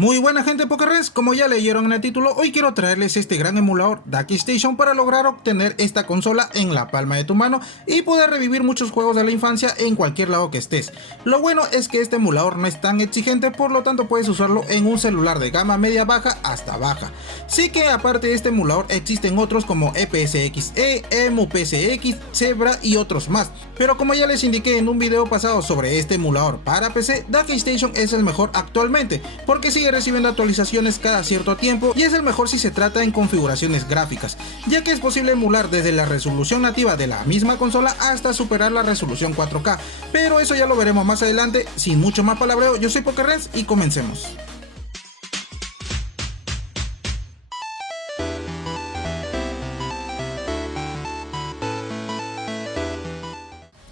Muy buena gente Pokerrens, como ya leyeron en el título, hoy quiero traerles este gran emulador DuckStation para lograr obtener esta consola en la palma de tu mano y poder revivir muchos juegos de la infancia en cualquier lado que estés. Lo bueno es que este emulador no es tan exigente, por lo tanto puedes usarlo en un celular de gama media baja hasta baja. Sí que aparte de este emulador existen otros como EPSXE, EmuPSX, Zebra y otros más, pero como ya les indiqué en un video pasado sobre este emulador para PC, DuckStation es el mejor actualmente, porque sigue recibiendo actualizaciones cada cierto tiempo y es el mejor si se trata en configuraciones gráficas, ya que es posible emular desde la resolución nativa de la misma consola hasta superar la resolución 4K, pero eso ya lo veremos más adelante. Sin mucho más palabreo, yo soy Pokerrens y comencemos.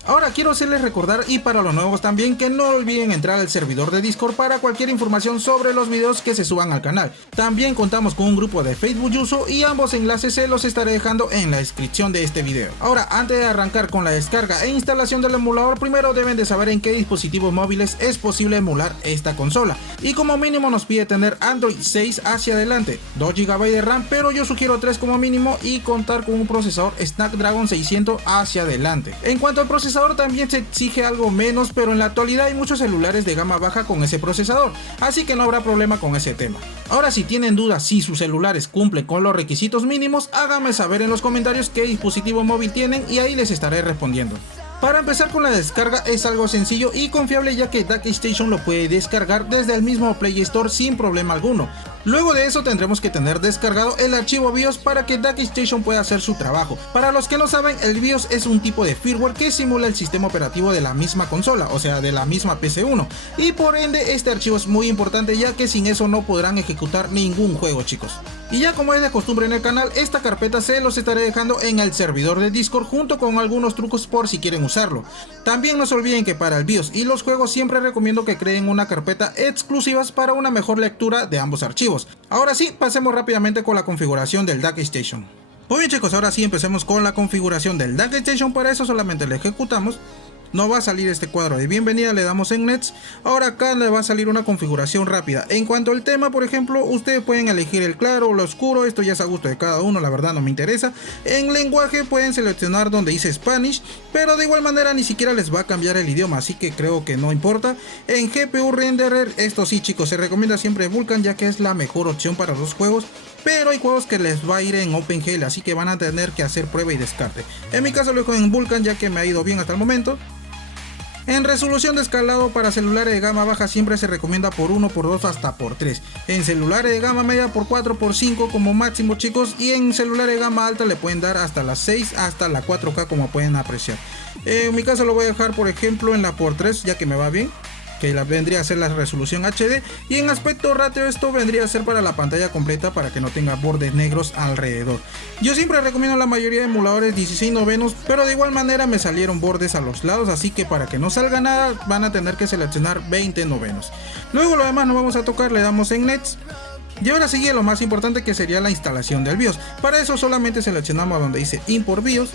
Ahora quiero hacerles recordar, y para los nuevos también, que no olviden entrar al servidor de Discord para cualquier información sobre los videos que se suban al canal. También contamos con un grupo de Facebook Yuso y ambos enlaces se los estaré dejando en la descripción de este video. Ahora, antes de arrancar con la descarga e instalación del emulador, primero deben de saber en qué dispositivos móviles es posible emular esta consola. Y como mínimo nos pide tener Android 6 hacia adelante, 2 GB de RAM, pero yo sugiero 3 como mínimo, y contar con un procesador Snapdragon 600 hacia adelante. En cuanto al procesador, también se exige algo menos, pero en la actualidad hay muchos celulares de gama baja con ese procesador, así que no habrá problema con ese tema. Ahora, si tienen dudas si sus celulares cumplen con los requisitos mínimos, háganme saber en los comentarios qué dispositivo móvil tienen y ahí les estaré respondiendo. Para empezar con la descarga es algo sencillo y confiable, ya que DuckStation lo puede descargar desde el mismo Play Store sin problema alguno. Luego de eso tendremos que tener descargado el archivo BIOS para que DuckStation pueda hacer su trabajo. Para los que no saben, el BIOS es un tipo de firmware que simula el sistema operativo de la misma consola, o sea de la misma PC1, y por ende este archivo es muy importante, ya que sin eso no podrán ejecutar ningún juego, chicos. Y ya como es de costumbre en el canal, esta carpeta se los estaré dejando en el servidor de Discord junto con algunos trucos por si quieren usarlo. También no se olviden que para el BIOS y los juegos siempre recomiendo que creen una carpeta exclusivas para una mejor lectura de ambos archivos. Ahora sí, pasemos rápidamente con la configuración del DuckStation. Muy bien chicos, ahora sí empecemos con la configuración del DuckStation. Para eso solamente le ejecutamos. No va a salir este cuadro de bienvenida, le damos en Next. Ahora acá le va a salir una configuración rápida. En cuanto al tema, por ejemplo, ustedes pueden elegir el claro o el oscuro, esto ya es a gusto de cada uno, la verdad no me interesa. En lenguaje pueden seleccionar donde dice Spanish, pero de igual manera ni siquiera les va a cambiar el idioma, así que creo que no importa. En GPU renderer, esto sí chicos, se recomienda siempre Vulkan, ya que es la mejor opción para los juegos. Pero hay juegos que les va a ir en OpenGL, así que van a tener que hacer prueba y descarte. En mi caso lo dejo en Vulkan, ya que me ha ido bien hasta el momento. En resolución de escalado para celulares de gama baja siempre se recomienda por 1, por 2 hasta por 3. En celulares de gama media por 4, por 5 como máximo chicos. Y en celulares de gama alta le pueden dar hasta las 6, hasta la 4K como pueden apreciar. En mi caso lo voy a dejar por ejemplo en la por 3, ya que me va bien, que la vendría a ser la resolución HD, y en aspecto ratio esto vendría a ser para la pantalla completa para que no tenga bordes negros alrededor. Yo siempre recomiendo la mayoría de emuladores 16:9, pero de igual manera me salieron bordes a los lados, así que para que no salga nada van a tener que seleccionar 20:9. Luego lo demás no vamos a tocar, le damos en Next. Y ahora sigue lo más importante, que sería la instalación del BIOS. Para eso solamente seleccionamos donde dice Import BIOS.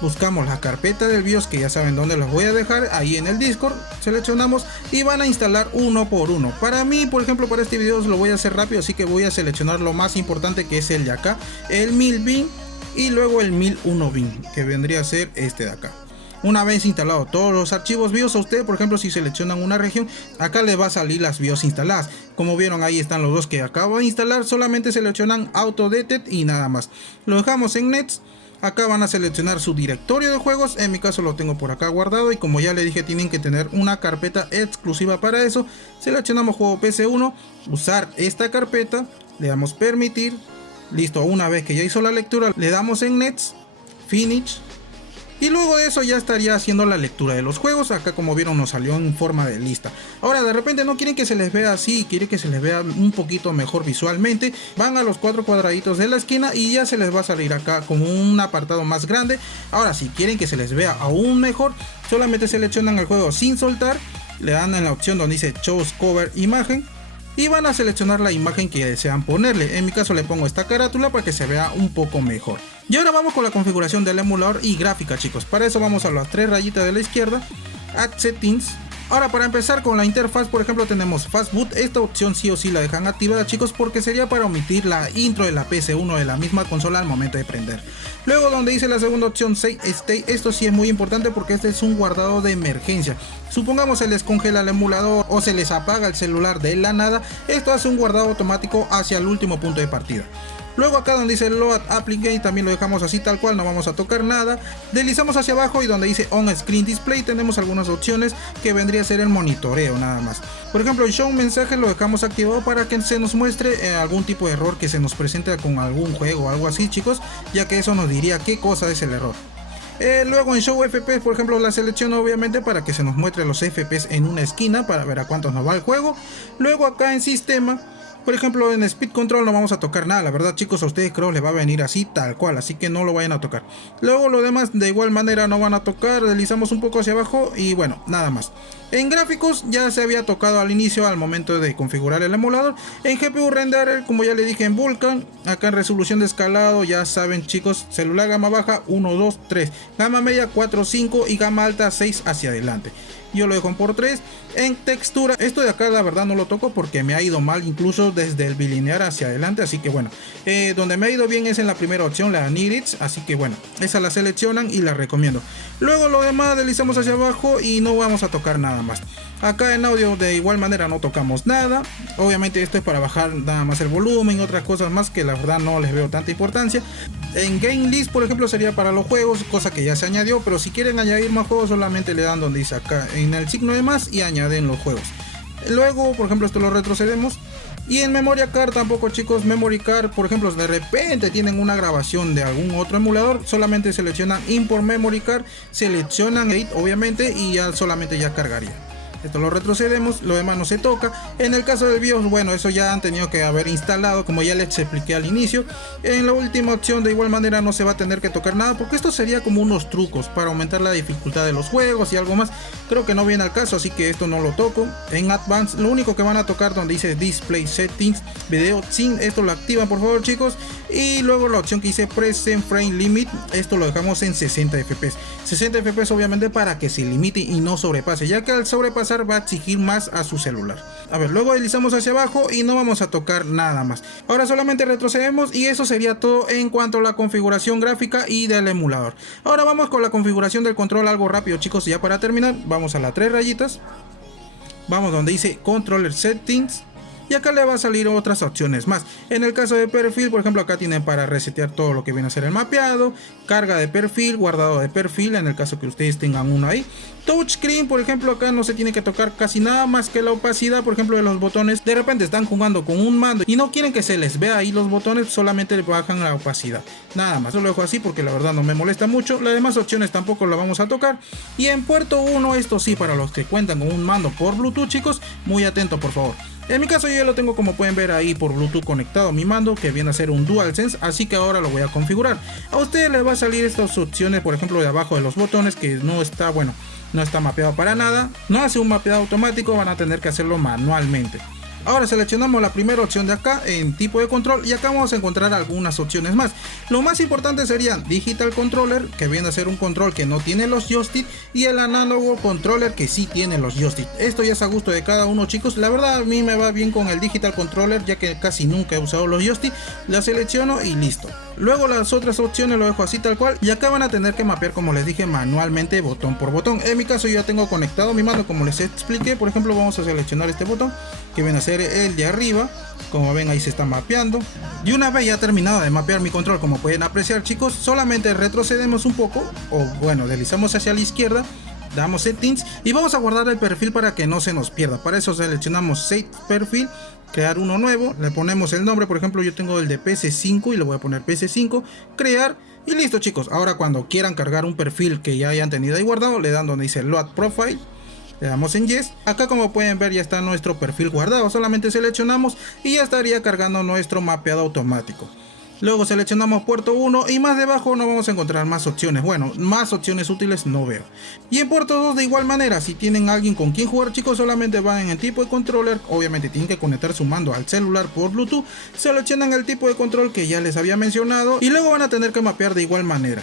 Buscamos la carpeta del BIOS, que ya saben dónde los voy a dejar, ahí en el Discord. Seleccionamos y van a instalar uno por uno. Para mí, por ejemplo, para este video lo voy a hacer rápido, así que voy a seleccionar lo más importante, que es el de acá, el 1000 bin, y luego el 1001 bin, que vendría a ser este de acá. Una vez instalado todos los archivos BIOS, a ustedes por ejemplo si seleccionan una región, acá les va a salir las BIOS instaladas. Como vieron, ahí están los dos que acabo de instalar. Solamente seleccionan Auto Detect y nada más. Lo dejamos en Next. Acá van a seleccionar su directorio de juegos, en mi caso lo tengo por acá guardado, y como ya le dije tienen que tener una carpeta exclusiva para eso. Seleccionamos juego PC1, usar esta carpeta, le damos permitir, listo. Una vez que ya hizo la lectura le damos en Next, Finish. Y luego de eso ya estaría haciendo la lectura de los juegos. Acá como vieron nos salió en forma de lista. Ahora de repente no quieren que se les vea así, quieren que se les vea un poquito mejor visualmente. Van a los 4 cuadraditos de la esquina y ya se les va a salir acá como un apartado más grande. Ahora si quieren que se les vea aún mejor, solamente seleccionan el juego sin soltar. Le dan en la opción donde dice Choose Cover Imagen. Y van a seleccionar la imagen que desean ponerle. En mi caso le pongo esta carátula para que se vea un poco mejor. Y ahora vamos con la configuración del emulador y gráfica chicos. Para eso vamos a las 3 rayitas de la izquierda, Add Settings, Ahora, para empezar con la interfaz, por ejemplo, tenemos Fast Boot. Esta opción sí o sí la dejan activada, chicos, porque sería para omitir la intro de la PS1 de la misma consola al momento de prender. Luego, donde dice la segunda opción, Save State, esto sí es muy importante porque este es un guardado de emergencia. Supongamos se les congela el emulador o se les apaga el celular de la nada, esto hace un guardado automático hacia el último punto de partida. Luego acá donde dice Load Applicate también lo dejamos así tal cual, no vamos a tocar nada. Deslizamos hacia abajo y donde dice On Screen Display tenemos algunas opciones que vendría a ser el monitoreo nada más. Por ejemplo, el Show Mensaje lo dejamos activado para que se nos muestre algún tipo de error que se nos presente con algún juego o algo así, chicos, ya que eso nos diría qué cosa es el error. Luego en Show FPS, por ejemplo, la selecciono obviamente para que se nos muestre los FPS en una esquina para ver a cuántos nos va el juego. Luego acá en Sistema, por ejemplo, en Speed Control no vamos a tocar nada, la verdad, chicos, a ustedes creo les va a venir así tal cual, así que no lo vayan a tocar. Luego lo demás de igual manera no van a tocar, deslizamos un poco hacia abajo y bueno, nada más. En gráficos ya se había tocado al inicio al momento de configurar el emulador. En GPU Renderer, como ya le dije, en Vulkan. Acá en resolución de escalado, ya saben, chicos, celular gama baja 1, 2, 3, gama media 4, 5 y gama alta 6 hacia adelante. Yo lo dejo por 3. En textura, esto de acá la verdad no lo toco porque me ha ido mal incluso desde el bilinear hacia adelante, así que bueno, donde me ha ido bien es en la primera opción, la Nirix, así que bueno, esa la seleccionan y la recomiendo. Luego lo demás deslizamos hacia abajo y no vamos a tocar nada más. Acá en audio de igual manera no tocamos nada, obviamente esto es para bajar nada más el volumen y otras cosas más que la verdad no les veo tanta importancia. En Game List, por ejemplo, sería para los juegos, cosa que ya se añadió, pero si quieren añadir más juegos solamente le dan donde dice acá en el signo de más y añaden los juegos. Luego, por ejemplo, esto lo retrocedemos. Y en Memoria Card tampoco, chicos, Memory Card, por ejemplo, de repente tienen una grabación de algún otro emulador, solamente seleccionan Import Memory Card, seleccionan 8 obviamente y ya solamente ya cargaría. Esto lo retrocedemos, lo demás no se toca. En el caso del BIOS, bueno, eso ya han tenido que haber instalado, como ya les expliqué al inicio. En la última opción de igual manera no se va a tener que tocar nada, porque esto sería como unos trucos para aumentar la dificultad de los juegos y algo más. Creo que no viene al caso, así que esto no lo toco. En Advanced, lo único que van a tocar donde dice Display Settings, Video Sync, esto lo activan por favor, chicos. Y luego la opción que dice Present Frame Limit, esto lo dejamos en 60 FPS. 60 FPS obviamente para que se limite y no sobrepase, ya que al sobrepasar va a exigir más a su celular. A ver, luego deslizamos hacia abajo y no vamos a tocar nada más. Ahora solamente retrocedemos y eso sería todo en cuanto a la configuración gráfica y del emulador. Ahora vamos con la configuración del control, algo rápido, chicos, y ya para terminar vamos a las 3 rayitas. Vamos donde dice Controller Settings. Y acá le va a salir otras opciones más. En el caso de perfil, por ejemplo, acá tienen para resetear todo lo que viene a ser el mapeado, carga de perfil, guardado de perfil, en el caso que ustedes tengan uno ahí. Touchscreen, por ejemplo, acá no se tiene que tocar casi nada más que la opacidad, por ejemplo, de los botones. De repente están jugando con un mando y no quieren que se les vea ahí los botones, solamente le bajan la opacidad. Nada más, yo lo dejo así porque la verdad no me molesta mucho. Las demás opciones tampoco la vamos a tocar. Y en puerto 1, esto sí, para los que cuentan con un mando por Bluetooth, chicos, muy atento por favor. En mi caso yo ya lo tengo, como pueden ver ahí, por Bluetooth conectado a mi mando, que viene a ser un DualSense, así que ahora lo voy a configurar. A ustedes les va a salir estas opciones, por ejemplo, de abajo de los botones, que no está, bueno, no está mapeado para nada, no hace un mapeado automático, van a tener que hacerlo manualmente. Ahora seleccionamos la primera opción de acá en tipo de control y acá vamos a encontrar algunas opciones más. Lo más importante serían Digital Controller, que viene a ser un control que no tiene los joystick, y el Analog Controller, que sí tiene los joystick. Esto ya es a gusto de cada uno, chicos. La verdad a mí me va bien con el Digital Controller, ya que casi nunca he usado los joystick. La selecciono y listo. Luego las otras opciones lo dejo así tal cual y acá van a tener que mapear, como les dije, manualmente botón por botón. En mi caso yo ya tengo conectado mi mando, como les expliqué. Por ejemplo, vamos a seleccionar este botón que viene a ser el de arriba. Como ven, ahí se está mapeando. Y una vez ya terminado de mapear mi control, como pueden apreciar, chicos, solamente retrocedemos un poco, o bueno, deslizamos hacia la izquierda, damos settings y vamos a guardar el perfil para que no se nos pierda. Para eso seleccionamos Save Perfil, crear uno nuevo, le ponemos el nombre. Por ejemplo, yo tengo el de PC5 y le voy a poner PC5, crear, y listo, chicos. Ahora cuando quieran cargar un perfil que ya hayan tenido ahí guardado, le dan donde dice Load Profile, le damos en Yes. Acá, como pueden ver, ya está nuestro perfil guardado. Solamente seleccionamos y ya estaría cargando nuestro mapeado automático. Luego seleccionamos puerto 1 y más debajo no vamos a encontrar más opciones. Bueno, más opciones útiles no veo. Y en puerto 2 de igual manera, si tienen alguien con quien jugar, chicos, solamente van en el tipo de controller. Obviamente tienen que conectar su mando al celular por Bluetooth. Seleccionan el tipo de control que ya les había mencionado y luego van a tener que mapear de igual manera.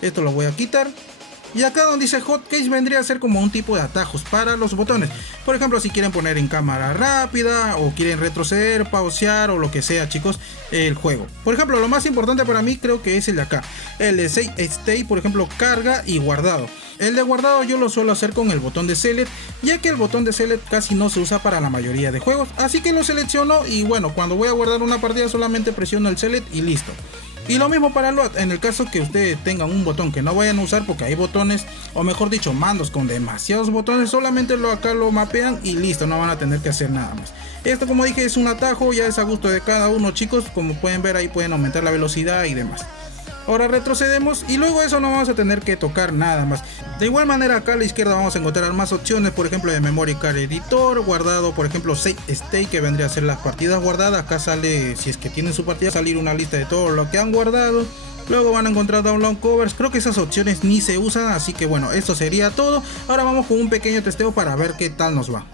Esto lo voy a quitar. Y acá donde dice hotkeys vendría a ser como un tipo de atajos para los botones. Por ejemplo, si quieren poner en cámara rápida o quieren retroceder, pausear o lo que sea, chicos, el juego. Por ejemplo, lo más importante para mí creo que es el de acá, el de Save State, por ejemplo, carga y guardado. El de guardado yo lo suelo hacer con el botón de select, ya que el botón de select casi no se usa para la mayoría de juegos, así que lo selecciono y bueno, cuando voy a guardar una partida solamente presiono el select y listo. Y lo mismo para load, en el caso que ustedes tengan un botón que no vayan a usar, porque hay botones, o mejor dicho, mandos con demasiados botones, solamente acá lo mapean y listo, no van a tener que hacer nada más. Esto, como dije, es un atajo, ya es a gusto de cada uno, chicos. Como pueden ver ahí pueden aumentar la velocidad y demás. Ahora retrocedemos y luego eso no vamos a tener que tocar nada más. De igual manera acá a la izquierda vamos a encontrar más opciones, por ejemplo de Memory Card Editor, guardado, por ejemplo Save State, que vendría a ser las partidas guardadas. Acá sale, si es que tienen su partida, salir una lista de todo lo que han guardado. Luego van a encontrar download covers, creo que esas opciones ni se usan, así que bueno, esto sería todo. Ahora vamos con un pequeño testeo para ver qué tal nos va.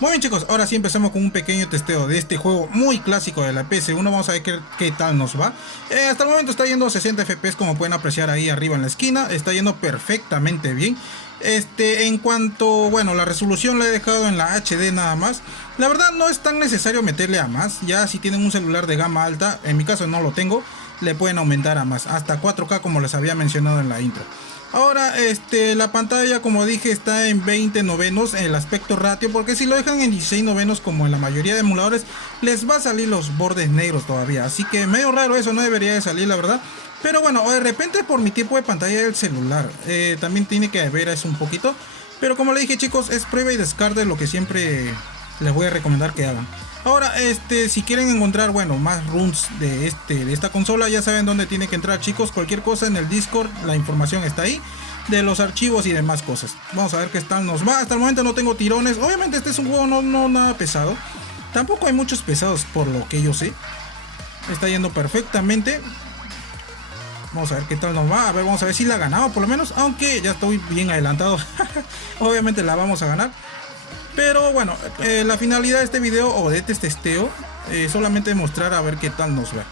Muy bien, chicos, ahora sí empezamos con un pequeño testeo de este juego muy clásico de la PS1. Vamos a ver qué tal nos va. Hasta el momento está yendo a 60 FPS, como pueden apreciar ahí arriba en la esquina. Está yendo perfectamente bien. En cuanto, bueno, la resolución la he dejado en la HD nada más. La verdad no es tan necesario meterle a más. Ya si tienen un celular de gama alta, en mi caso no lo tengo, le pueden aumentar a más, hasta 4K como les había mencionado en la intro. Ahora la pantalla, como dije, está en 20 novenos el aspecto ratio, porque si lo dejan en 16 novenos como en la mayoría de emuladores, les va a salir los bordes negros todavía, así que medio raro, eso no debería de salir, la verdad. Pero bueno, de repente por mi tipo de pantalla del celular, también tiene que ver eso un poquito. Pero como le dije, chicos, es prueba y descarte, lo que siempre les voy a recomendar que hagan. Ahora, si quieren encontrar, bueno, más runs de esta consola, ya saben dónde tienen que entrar, chicos. Cualquier cosa en el Discord, la información está ahí, de los archivos y demás cosas. Vamos a ver qué tal nos va. Hasta el momento no tengo tirones. Obviamente este es un juego no nada pesado. Tampoco hay muchos pesados por lo que yo sé. Está yendo perfectamente. Vamos a ver qué tal nos va. A ver, vamos a ver si la ganamos por lo menos. Aunque ya estoy bien adelantado. Obviamente la vamos a ganar. Pero bueno, la finalidad de este video o de este testeo solamente mostrar a ver qué tal nos va.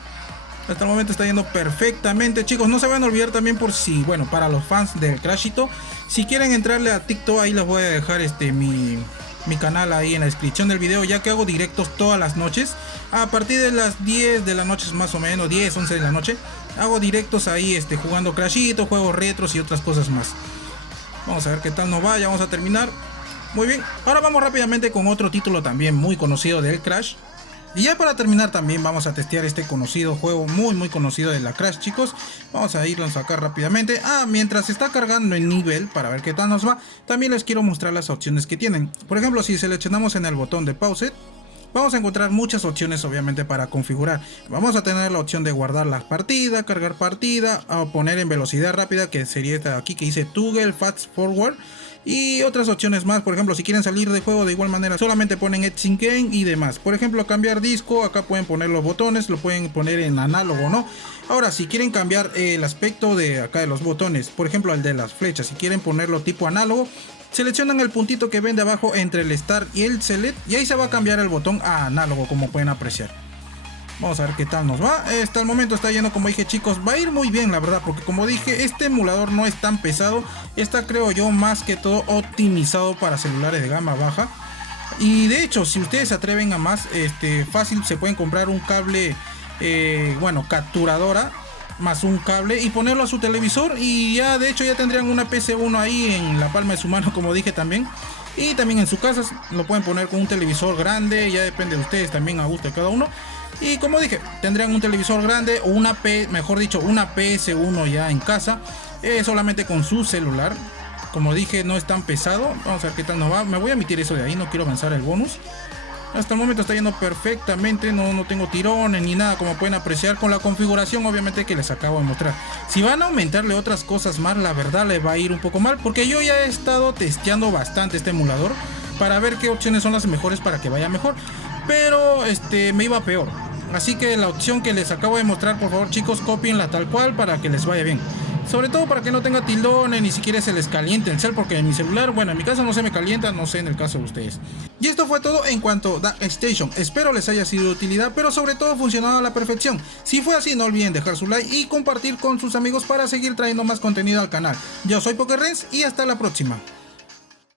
Hasta el momento está yendo perfectamente, chicos. No se van a olvidar también, por si, bueno, para los fans del Crashito, si quieren entrarle a TikTok, ahí les voy a dejar mi canal ahí en la descripción del video, ya que hago directos todas las noches. A partir de las 10 de la noche más o menos, 10, 11 de la noche, hago directos ahí jugando Crashito, juegos retros y otras cosas más. Vamos a ver qué tal nos va, ya vamos a terminar. Muy bien, ahora vamos rápidamente con otro título también muy conocido del Crash. Y ya para terminar también vamos a testear este conocido juego, muy conocido de la Crash, chicos. Vamos a irlo a sacar rápidamente. Mientras se está cargando el nivel para ver qué tal nos va, también les quiero mostrar las opciones que tienen. Por ejemplo, si seleccionamos en el botón de pause, vamos a encontrar muchas opciones obviamente para configurar. Vamos a tener la opción de guardar la partida, cargar partida, a poner en velocidad rápida, que sería esta de aquí que dice Toggle Fast Forward. Y otras opciones más, por ejemplo, si quieren salir de juego de igual manera, solamente ponen Exit Game y demás. Por ejemplo, cambiar disco, acá pueden poner los botones, lo pueden poner en análogo, ¿no? Ahora, si quieren cambiar el aspecto de acá de los botones, por ejemplo, el de las flechas, si quieren ponerlo tipo análogo, seleccionan el puntito que ven de abajo entre el Start y el Select, y ahí se va a cambiar el botón a análogo, como pueden apreciar. Vamos a ver qué tal nos va. Hasta el momento está yendo, como dije, chicos, va a ir muy bien, la verdad, porque como dije, este emulador no es tan pesado. Está, creo yo, más que todo optimizado para celulares de gama baja. Y de hecho, si ustedes se atreven a más, fácil se pueden comprar un cable, bueno, capturadora más un cable y ponerlo a su televisor, y ya de hecho ya tendrían una PC1 ahí en la palma de su mano, como dije también. Y también en su casa lo pueden poner con un televisor grande, ya depende de ustedes también, a gusto de cada uno. Y como dije, tendrían un televisor grande o una una PS1 ya en casa, solamente con su celular. Como dije, no es tan pesado. Vamos a ver qué tal nos va. Me voy a omitir eso de ahí, no quiero avanzar el bonus. Hasta el momento está yendo perfectamente, no tengo tirones ni nada, como pueden apreciar con la configuración obviamente que les acabo de mostrar. Si van a aumentarle otras cosas más, la verdad le va a ir un poco mal, porque yo ya he estado testeando bastante este emulador para ver qué opciones son las mejores para que vaya mejor. Pero me iba peor. Así que la opción que les acabo de mostrar, por favor, chicos, copienla tal cual para que les vaya bien. sobre todo para que no tenga tildones ni siquiera se les caliente el cel, porque en mi celular, bueno, en mi caso no se me calienta, no sé en el caso de ustedes. Y esto fue todo en cuanto a DuckStation. Espero les haya sido de utilidad, pero sobre todo funcionado a la perfección. Si fue así, no olviden dejar su like y compartir con sus amigos para seguir trayendo más contenido al canal. Yo soy PokeRens y hasta la próxima.